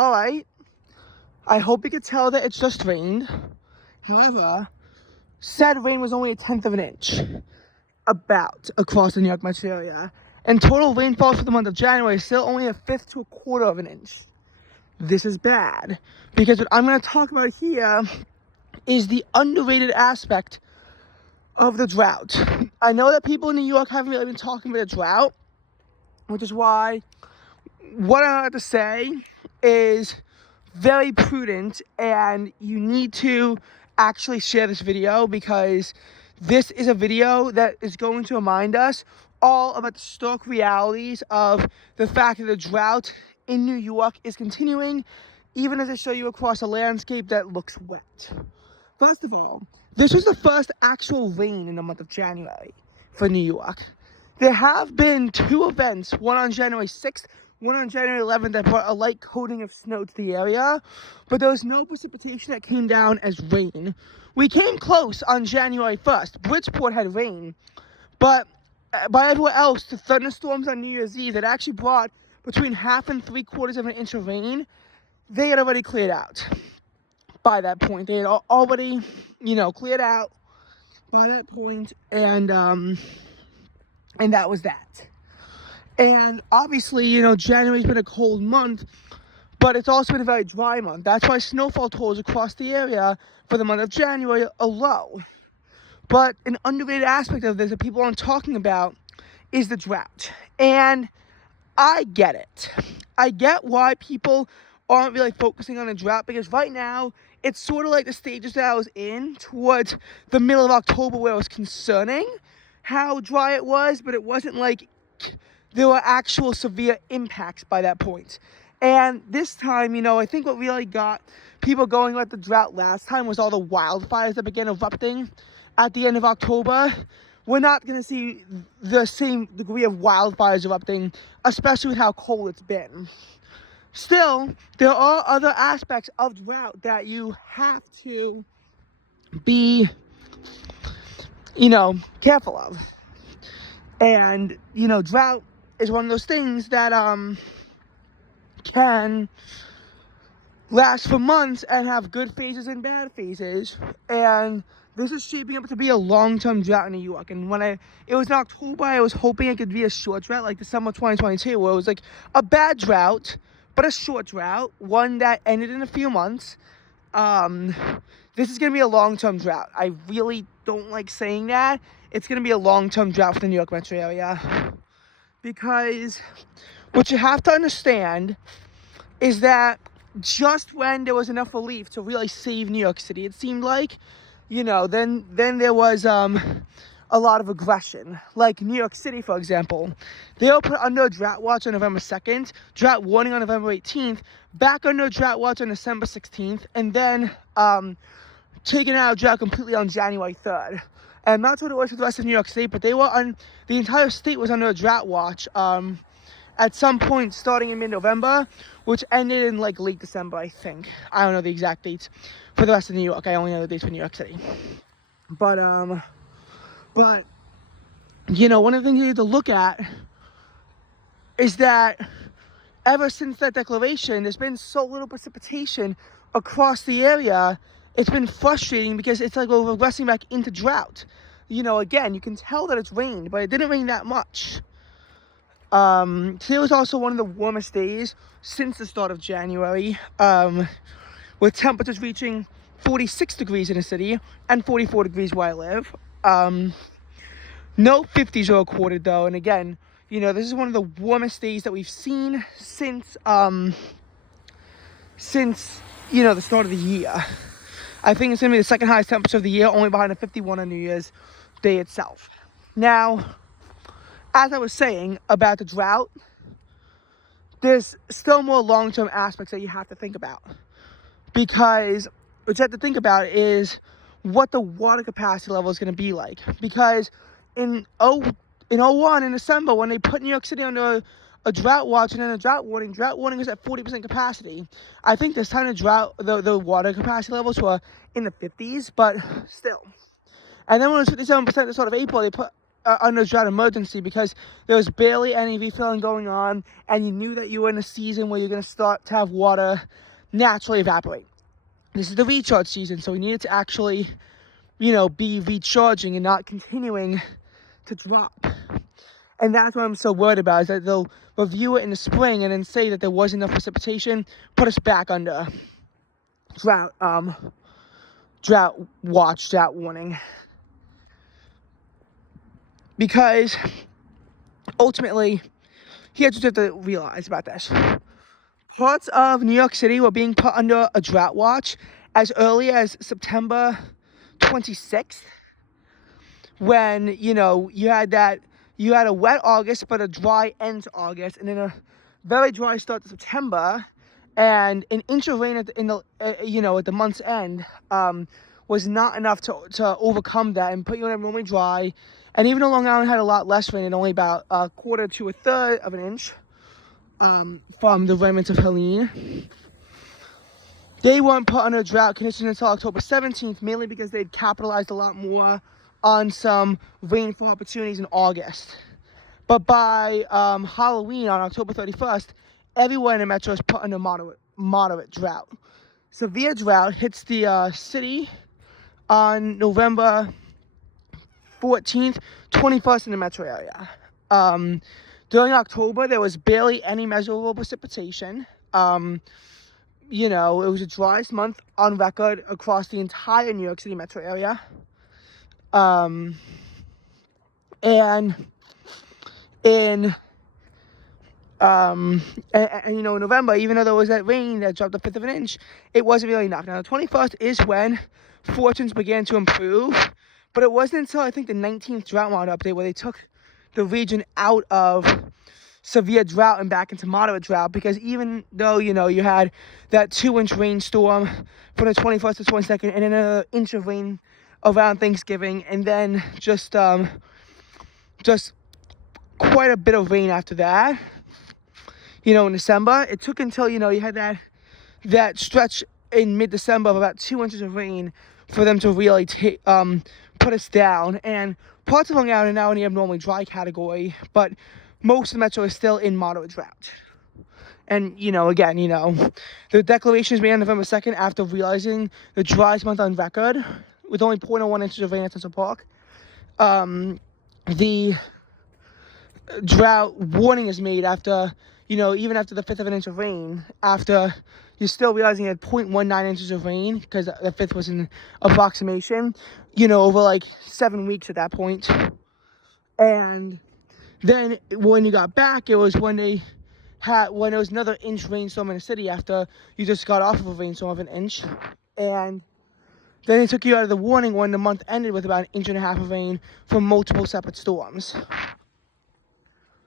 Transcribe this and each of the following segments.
all right. I hope you could tell that it's just rained. However, said rain was only 1/10 of an inch, about, across the New York metro area. And total rainfall for the month of January is still only 1/5 to 1/4 of an inch. This is bad, because what I'm going to talk about here is the underrated aspect of the drought. I know that people in New York haven't really been talking about the drought, which is why what I have to say is very prudent, and you need to actually share this video, because this is a video that is going to remind us all about the stark realities of the fact that the drought in New York is continuing, even as I show you across a landscape that looks wet. First of all, this was the first actual rain in the month of January for New York. There have been 2 events, one on January 6th, one on January 11th, that brought a light coating of snow to the area, but there was no precipitation that came down as rain. We came close on January 1st. Bridgeport had rain, but by everywhere else, the thunderstorms on New Year's Eve that actually brought between 1/2 and 3/4 of an inch of rain, they had already cleared out by that point. They had already, cleared out by that point, and that was that. And obviously, January's been a cold month, but it's also been a very dry month. That's why snowfall totals across the area for the month of January are low. But an underrated aspect of this that people aren't talking about is the drought. And I get it. I get why people aren't really focusing on the drought, because right now, it's sort of like the stages that I was in towards the middle of October, where it was concerning how dry it was, but it wasn't like there were actual severe impacts by that point. And this time, I think what really got people going about the drought last time was all the wildfires that began erupting at the end of October. We're not going to see the same degree of wildfires erupting, especially with how cold it's been. Still, there are other aspects of drought that you have to be, careful of. And, drought is one of those things that can last for months and have good phases and bad phases. And this is shaping up to be a long-term drought in New York. And when it was in October, I was hoping it could be a short drought like December 2022, where it was like a bad drought, but a short drought, one that ended in a few months. This is going to be a long-term drought. I really don't like saying that. It's going to be a long-term drought for the New York metro area. Because what you have to understand is that just when there was enough relief to really save New York City, it seemed like, then there was a lot of aggression. Like New York City, for example. They were put under a drought watch on November 2nd, drought warning on November 18th, back under a drought watch on December 16th, and then taken out of drought completely on January 3rd. And I'm not sure what it was for the rest of New York State, but the entire state was under a drought watch at some point starting in mid-November, which ended in like late December, I think. I don't know the exact dates for the rest of New York. I only know the dates for New York City. But one of the things you need to look at is that ever since that declaration, there's been so little precipitation across the area. It's been frustrating, because it's like we're regressing back into drought. Again, you can tell that it's rained, but it didn't rain that much. Today was also one of the warmest days since the start of January, with temperatures reaching 46 degrees in the city and 44 degrees where I live. No 50s are recorded though, and again, this is one of the warmest days that we've seen since the start of the year. I think it's going to be the second highest temperature of the year, only behind a 51 on New Year's Day itself. Now, as I was saying about the drought, there's still more long-term aspects that you have to think about. Because what you have to think about is what the water capacity level is going to be like. Because in 01, in December, when they put New York City under a drought watch and then a drought warning is at 40% capacity. I think this time the water capacity levels were in the 50s, but still. And then when it was 57% at the start of April, they put under drought emergency because there was barely any refilling going on, and you knew that you were in a season where you're going to start to have water naturally evaporate. This is the recharge season, so we needed to actually, be recharging and not continuing to drop. And that's what I'm so worried about, is that they'll review it in the spring and then say that there wasn't enough precipitation, put us back under drought warning. Because ultimately, here's what you have to realize about this. Parts of New York City were being put under a drought watch as early as September 26th, when, you had a wet August but a dry end to August, and then a very dry start to September, and an inch of rain at the month's end was not enough to overcome that and put you on abnormally dry. And even though Long Island had a lot less rain, and only about a quarter to a third of an inch from the remnants of Helene, they weren't put under drought conditions until October 17th, mainly because they'd capitalized a lot more on some rainfall opportunities in August. But by Halloween on October 31st, everyone in the metro is put under moderate drought. Severe drought hits the city on November 14th, 21st in the metro area. During October, there was barely any measurable precipitation. It was the driest month on record across the entire New York City metro area. And in November, even though there was that rain that dropped a fifth of an inch, it wasn't really enough. Now, the 21st is when fortunes began to improve, but it wasn't until, I think, the 19th drought monitor update where they took the region out of severe drought and back into moderate drought, because even though, you had that 2-inch rainstorm from the 21st to 22nd, and then another inch of rain around Thanksgiving, and then just quite a bit of rain after that, in December, it took until, you had that stretch in mid-December of about 2 inches of rain for them to really put us down. And parts of Long Island are now in the abnormally dry category, but most of the metro is still in moderate drought. And, again, the declaration is made on November 2nd after realizing the driest month on record, with only 0.01 inches of rain at Central Park. The drought warning is made after, even after the fifth of an inch of rain, after you're still realizing you had 0.19 inches of rain, because the fifth was an approximation, over like 7 weeks at that point. And then when you got back, it was when there was another inch rainstorm in the city after you just got off of a rainstorm of an inch. And then it took you out of the warning when the month ended with about 1.5 inches of rain from multiple separate storms.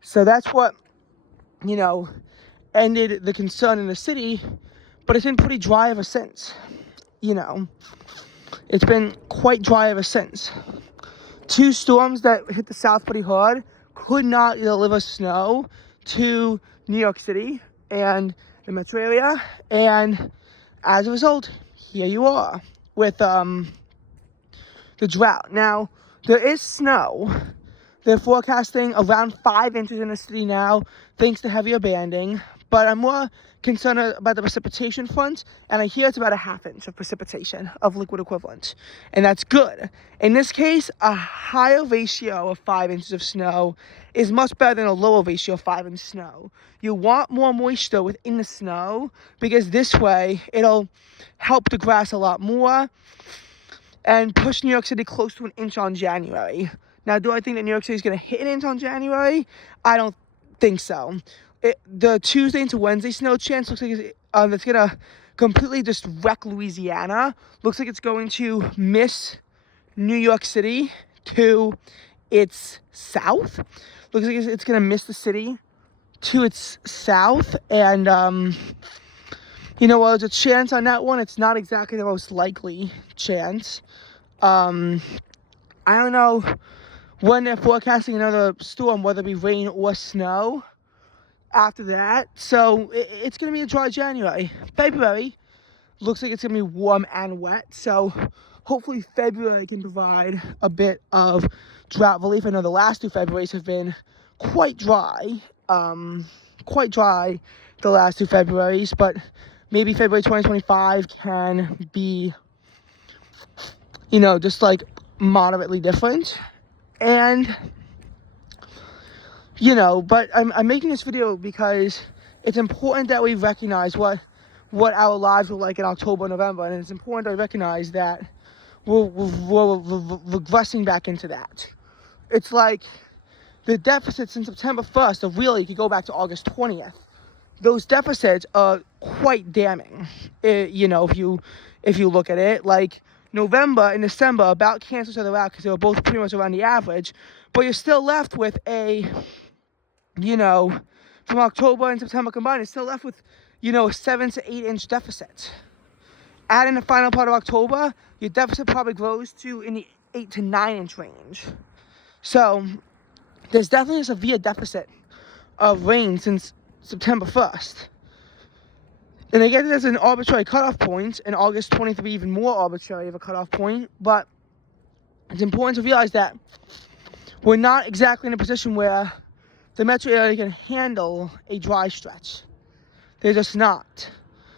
So that's what, ended the concern in the city, but it's been pretty dry ever since. It's been quite dry ever since. 2 storms that hit the south pretty hard could not deliver snow to New York City and the metro area, and as a result, here you are with the drought. Now, there is snow. They're forecasting around 5 inches in the city now, thanks to heavier banding. But I'm more concerned about the precipitation front, and I hear it's about 1/2 inch of precipitation of liquid equivalent, and that's good. In this case, a higher ratio of 5 inches of snow is much better than a lower ratio of 5 inch snow. You want more moisture within the snow, because this way it'll help the grass a lot more and push New York City close to 1 inch on January. Now, do I think that New York City is going to hit 1 inch on January? I don't think so. The Tuesday into Wednesday snow chance looks like it's going to completely just wreck Louisiana. Looks like it's going to miss New York City to its south. Looks like it's going to miss the city to its south. And, while there's a chance on that one, it's not exactly the most likely chance. I don't know when they're forecasting another storm, whether it be rain or snow after that. So it's going to be a dry January. February looks like it's going to be warm and wet. So hopefully February can provide a bit of drought relief. I know the last 2 Februarys have been quite dry, the last 2 Februarys, but maybe February 2025 can be, you know, just like moderately different. And, you know, but I'm making this video because it's important that we recognize what our lives were like in October, November, and it's important to recognize that we're regressing back into that. It's like the deficits in September 1st are really, if you go back to August 20th, those deficits are quite damning. You know, if you look at it, like November and December about cancel each other out because they were both pretty much around the average, but you're still left with a, you know, from October and September combined, it's still left with, you know, a 7 to 8 inch deficit. Add in the final part of October, your deficit probably grows to in the 8 to 9 inch range. So there's definitely a severe deficit of rain since September 1st. And I guess there's an arbitrary cutoff point, and August 23 even more arbitrary of a cutoff point, but it's important to realize that we're not exactly in a position where the metro area can handle a dry stretch. They're just not.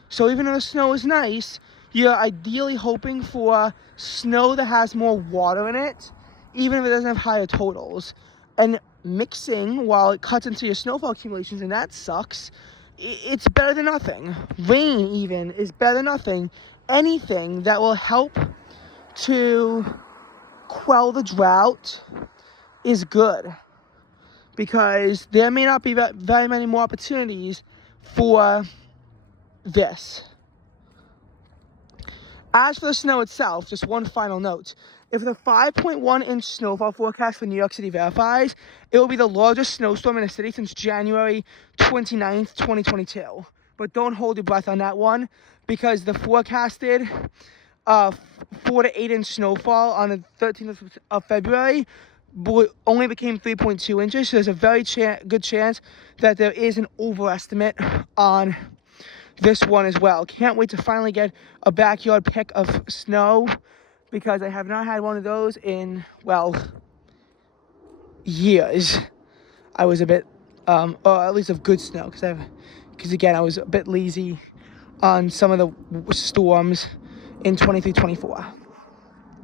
So even though the snow is nice, you're ideally hoping for snow that has more water in it, even if it doesn't have higher totals. And mixing, while it cuts into your snowfall accumulations, and that sucks, it's better than nothing. Rain even is better than nothing. Anything that will help to quell the drought is good, because there may not be very many more opportunities for this. As for the snow itself, just one final note. If the 5.1 inch snowfall forecast for New York City verifies, it will be the largest snowstorm in the city since January 29th, 2022. But don't hold your breath on that one, because the forecasted 4 to 8 inch snowfall on the 13th of February only became 3.2 inches. So there's a very good chance that there is an overestimate on this one as well. Can't wait to finally get a backyard pick of snow, because I have not had one of those in, well, years. I was a bit, or at least of good snow, because again, I was a bit lazy on some of the storms in 23-24.